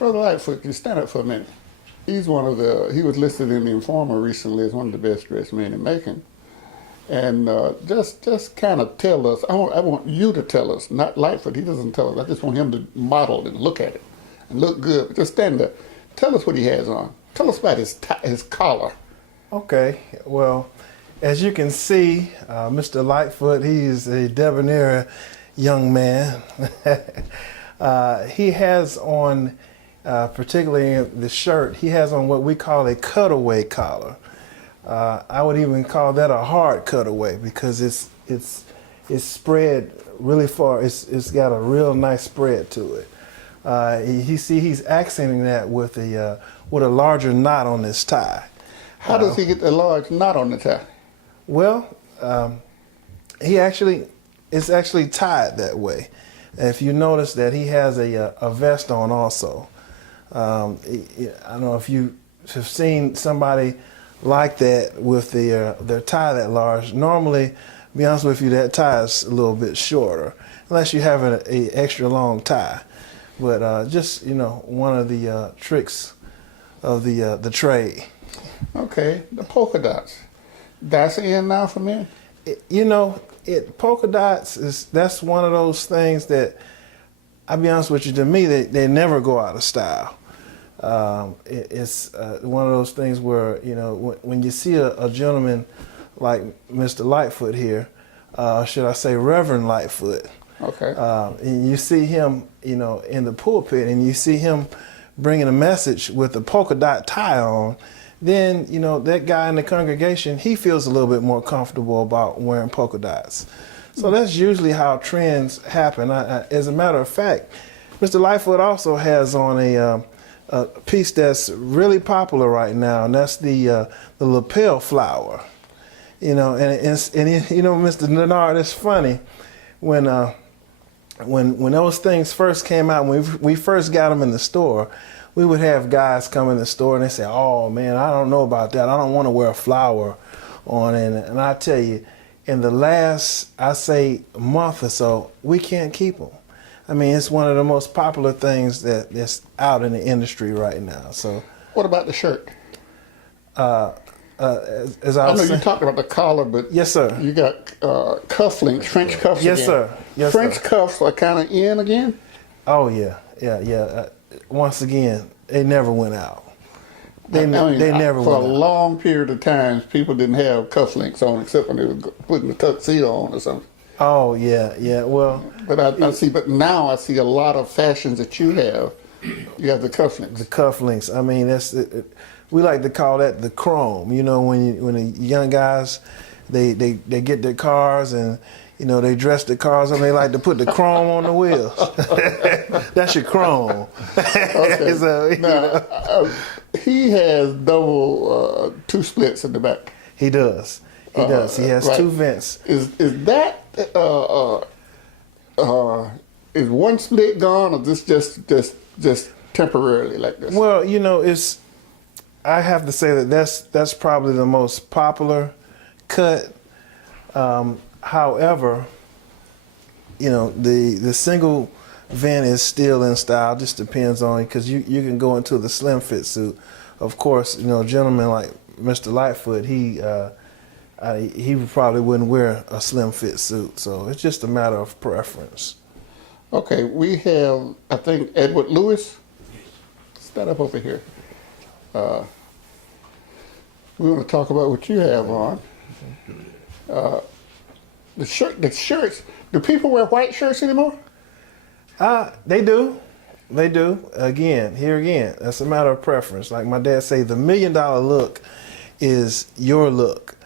Brother Lightfoot, can you stand up for a minute? He was listed in the Informer recently as one of the best dressed men in Macon. And just kind of tell us, I want you to tell us, not Lightfoot, he doesn't tell us. I just want him to model and look at it and look good. But just stand there. Tell us what he has on. Tell us about his collar. Okay, well, as you can see, Mr. Lightfoot, he is a debonair young man. He has on, particularly the shirt, he has on what we call a cutaway collar. I would even call that a hard cutaway because it's spread really far. It's got a real nice spread to it. He's accenting that with a larger knot on his tie. How does he get the large knot on the tie? Well, it's actually tied that way. If you notice that he has a vest on also. I don't know if you have seen somebody like that with their tie that large. Normally, to be honest with you, that tie is a little bit shorter, unless you have an extra long tie. But just one of the tricks of the trade. Okay, the polka dots. That's in now for men? Polka dots that's one of those things that, I'll be honest with you, to me, they never go out of style. It's one of those things where, when you see a gentleman like Mr. Lightfoot here, should I say Reverend Lightfoot, okay, and you see him, in the pulpit, and you see him bringing a message with a polka dot tie on, then, that guy in the congregation, he feels a little bit more comfortable about wearing polka dots. So that's usually how trends happen. As a matter of fact, Mr. Lightfoot also has on a piece that's really popular right now, and that's the lapel flower. And Mr. Dennard, it's funny when those things first came out, when we first got them in the store, we would have guys come in the store and they say, "Oh man, I don't know about that. I don't want to wear a flower on it." And I tell you, in the last, I say, month or so, we can't keep them. I mean, it's one of the most popular things that's out in the industry right now. So, what about the shirt? As I know you talked about the collar, but yes, sir. You got cufflinks, French cuffs. Yes, again. sir. Yes, French sir. cuffs are kind of in again. Oh yeah. Once again, they never went out. They never for went a out. long period of time, people didn't have cufflinks on except when they were putting the tuxedo on or something. Oh yeah. Well, but but now I see a lot of fashions that you have. You have the cufflinks. The cufflinks. I mean, we like to call that the chrome. When the young guys, they get their cars and they dress the cars and they like to put the chrome on the wheels. That's your chrome. Okay. So, he has double two splits in the back. He does. He does. He has right. two vents. Is that is one split gone, or this just temporarily like this? Well, I have to say that's probably the most popular cut. However, the single vent is still in style. Just depends on, because you can go into the slim fit suit. Of course, gentlemen like Mr. Lightfoot, he probably wouldn't wear a slim fit suit. So it's just a matter of preference. Okay, we have, I think, Edward Lewis. Stand up over here. We want to talk about what you have on. The shirts. Do people wear white shirts anymore? They do. Again, that's a matter of preference. Like my dad say, the $1 million look is your look.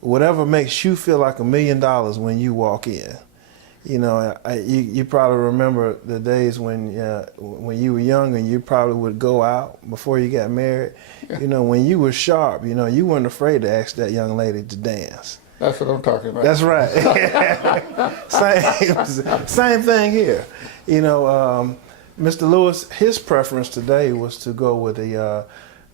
Whatever makes you feel like $1 million when you walk in. You probably remember the days when you were young and you probably would go out before you got married. When you were sharp, you weren't afraid to ask that young lady to dance. That's what I'm talking about. That's right. Same thing here. Mr. Lewis, his preference today was to go with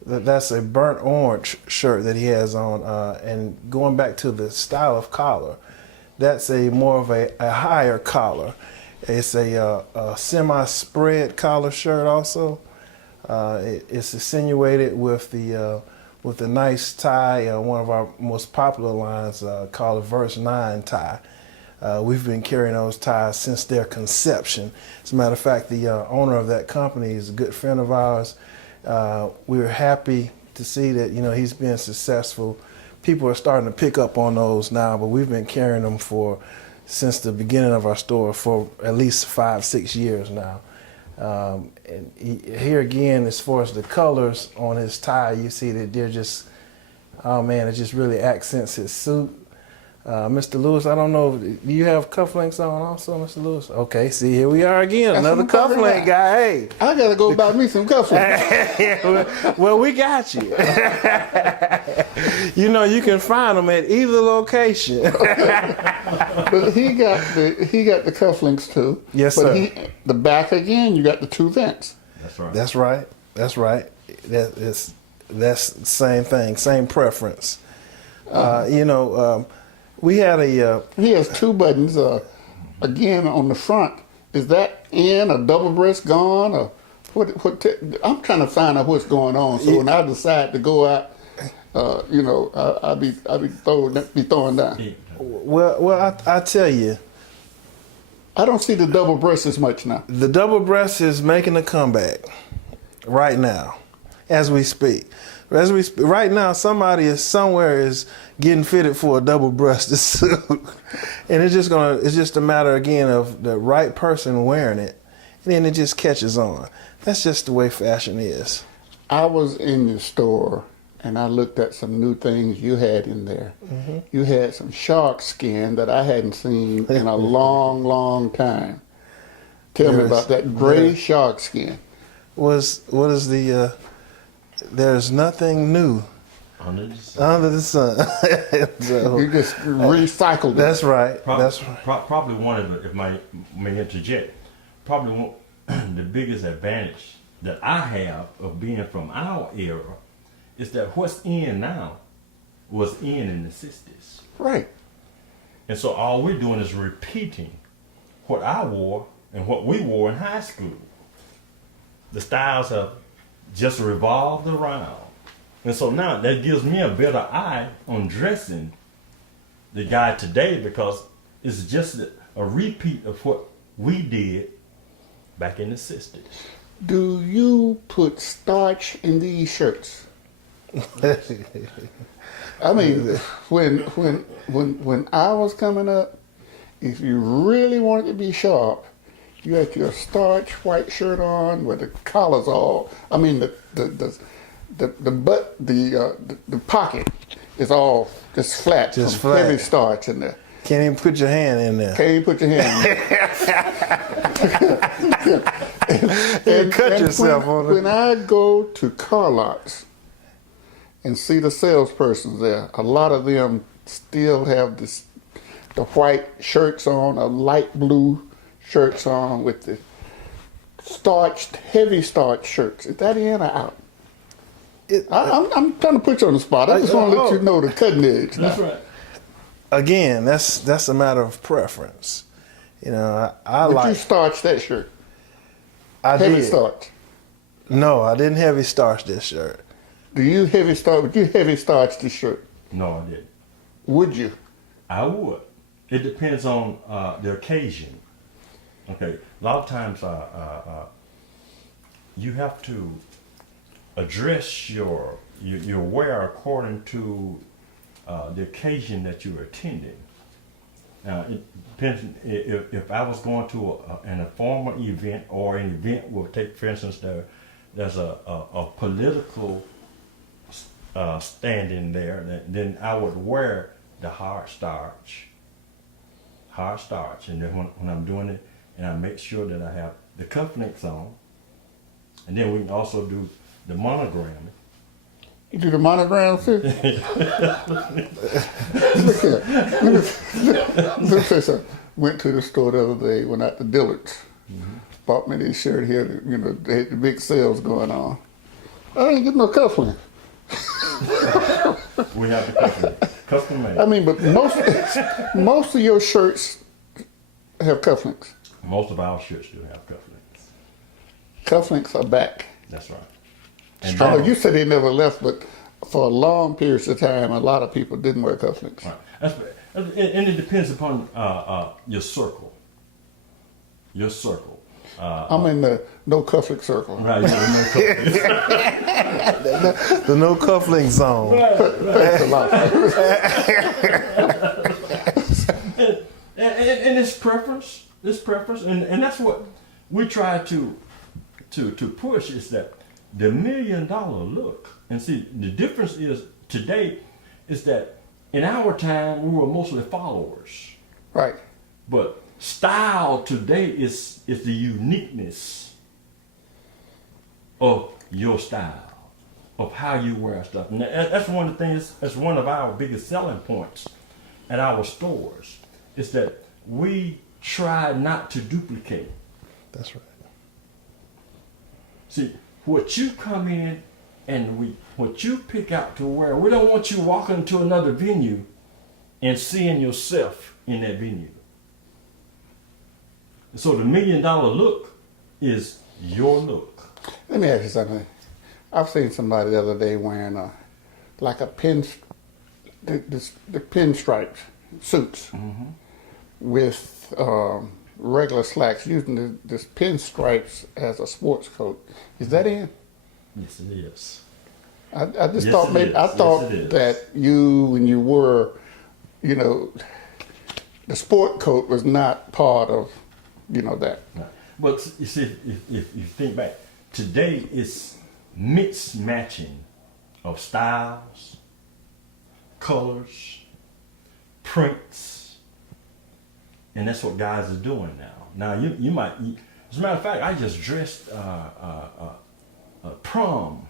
that's a burnt orange shirt that he has on, and going back to the style of collar, that's more of a higher collar. It's a semi-spread collar shirt also. It's insinuated with the nice tie, one of our most popular lines called a Verse 9 tie. We've been carrying those ties since their conception. As a matter of fact, the owner of that company is a good friend of ours. We were happy to see that, he's been successful. People are starting to pick up on those now, but we've been carrying them since the beginning of our store for at least 5-6 years now. And here again, as far as the colors on his tie, you see that they're just, oh man, it just really accents his suit. Mr. Lewis, I don't know, do you have cufflinks on also, Mr. Lewis? Okay, see, here we are again, another cufflink guy. Hey, I gotta go buy me some cufflinks. Well, we got you. You can find them at either location. But he got the cufflinks too. Yes, but sir. The back again, you got the 2 vents. That's right. That's right. That's the same thing, same preference. We had he has 2 buttons. Again, on the front, is that in a double breast gone or what? I'm trying to find out what's going on. So when I decide to go out, I'll be throwing down. Well, I tell you, I don't see the double breast as much now. the double breast is making a comeback right now, as we speak. Right now, somebody somewhere is getting fitted for a double-breasted suit, and it's just a matter again of the right person wearing it, and then it just catches on. That's just the way fashion is. I was in your store and I looked at some new things you had in there. Mm-hmm. You had some shark skin that I hadn't seen in a long, long time. Tell me about that gray shark skin. There's nothing new under the sun. So, you just recycled it. That's right. Probably one of the, if I may interject, probably the biggest advantage that I have of being from our era is that what's in now was in the 60s. Right. And so all we're doing is repeating what I wore and what we wore in high school. The styles have just revolved around. And so now that gives me a better eye on dressing the guy today because it's just a repeat of what we did back in the 60s. Do you put starch in these shirts? I mean, when I was coming up, if you really wanted to be sharp, you had your starch white shirt on with the collars all. I mean, the pocket is all just flat. Heavy starch in there. Can't even put your hand in there. Can't even put your hand in there. You cut yourself on it. When I go to car lots and see the salespersons there, a lot of them still have the white shirts on, a light blue shirts on with the heavy starch shirts. Is that in or out? I'm trying to put you on the spot. I just want to let you know the cutting edge. That's right. Again, that's a matter of preference. But you starched that shirt. I heavy did. starch. No, I didn't heavy starch this shirt. Would you heavy starch this shirt? No, I didn't. Would you? I would. It depends on the occasion. Okay, a lot of times you have to address your wear according to the occasion that you're attending. Now, it depends if I was going to an informal event or an event will take, for instance, there's a political standing there, then I would wear the hard starch, and then when I'm doing it, and I make sure that I have the cufflinks on, and then we can also do the monogram. You do the monogram too? Look here. Let me say something. Went to the store the other day, went out to Dillard's. Mm-hmm. Bought me this shirt here, they had the big sales going on. I ain't get no cufflink. We have the cufflink. Custom made. I mean, but most of your shirts have cufflinks. Most of our shirts do have cufflinks. Cufflinks are back. That's right. And I know now- you said they never left, but for long periods of time, a lot of people didn't wear cufflinks. Right. And it depends upon your circle. Your circle. I'm in the no cufflink circle. Right. You know, The no cufflink zone. Thanks a lot. and it's preference. It's preference, and that's what we try to push is that the $1 million look. And see, the difference is today is that in our time we were mostly followers, Right. but style today is the uniqueness of your style, of how you wear stuff. And that's one of the things. That's one of our biggest selling points at our stores is that we try not to duplicate. That's right. See, what you come in and what you pick out to wear, we don't want you walking to another venue and seeing yourself in that venue. So the $1 million look is your look. Let me ask you something. I've seen somebody the other day wearing like a the pinstripes suits with regular slacks, using this pinstripes as a sports coat. Is that in? Yes, it is. I just Yes, thought it maybe is. I Yes, thought it is. that you, when you were, you know, the sport coat was not part of, you know, that. Right. But you see, if you think back, today it's mixed matching of styles, colors, prints, and that's what guys are doing now. Now you might, as a matter of fact, I just dressed a prom,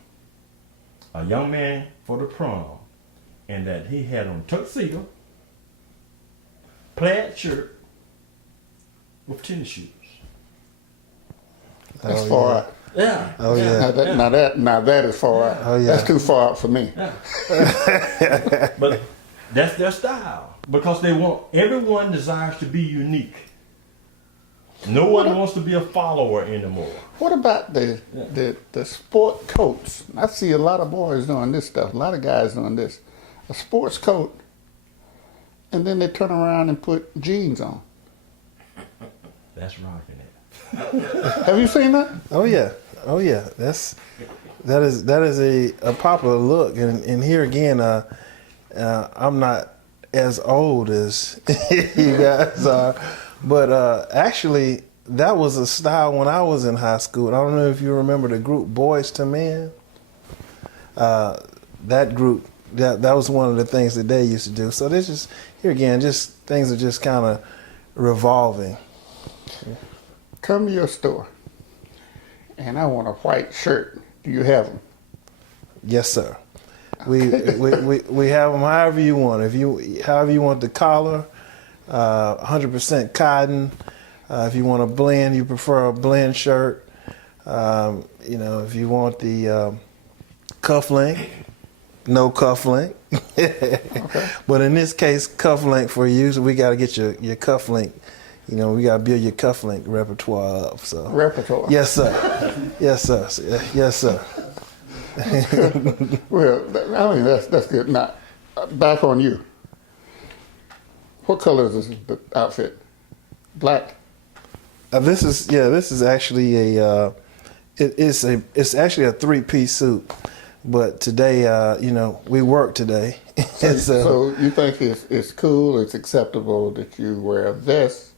a young man for the prom, and that he had on tuxedo, plaid shirt with tennis shoes. That's Oh, far out. Yeah. Oh, yeah. Now that is far out. Oh, yeah. That's too far out for me. Yeah. But that's their style because everyone desires to be unique. No one wants to be a follower anymore. What about the sport coats? I see a lot of boys doing this stuff. A lot of guys doing this. A sports coat, and then they turn around and put jeans on. That's rocking it. Have you seen that? Oh yeah. Oh yeah. That is a popular look, and here again, I'm not as old as you guys are, but actually that was a style when I was in high school. I don't know if you remember the group Boys to Men. That group, that was one of the things that they used to do. So this is here again, just things are just kind of revolving. Come to your store, and I want a white shirt. Do you have them? Yes, sir. We have them however you want. However you want the collar, 100% cotton. If you want a blend, you prefer a blend shirt. If you want the cuff link, no cuff link. Okay. But in this case, cuff link for you. So we got to get your cuff link. We got to build your cuff link repertoire up. So. Repertoire. Yes, sir. Yes, sir. Yes, sir. Well, I mean that's good. Now, back on you. What color is the outfit? Black. This is actually it's actually a 3-piece suit, but today we work today. So you think it's cool, it's acceptable that you wear a vest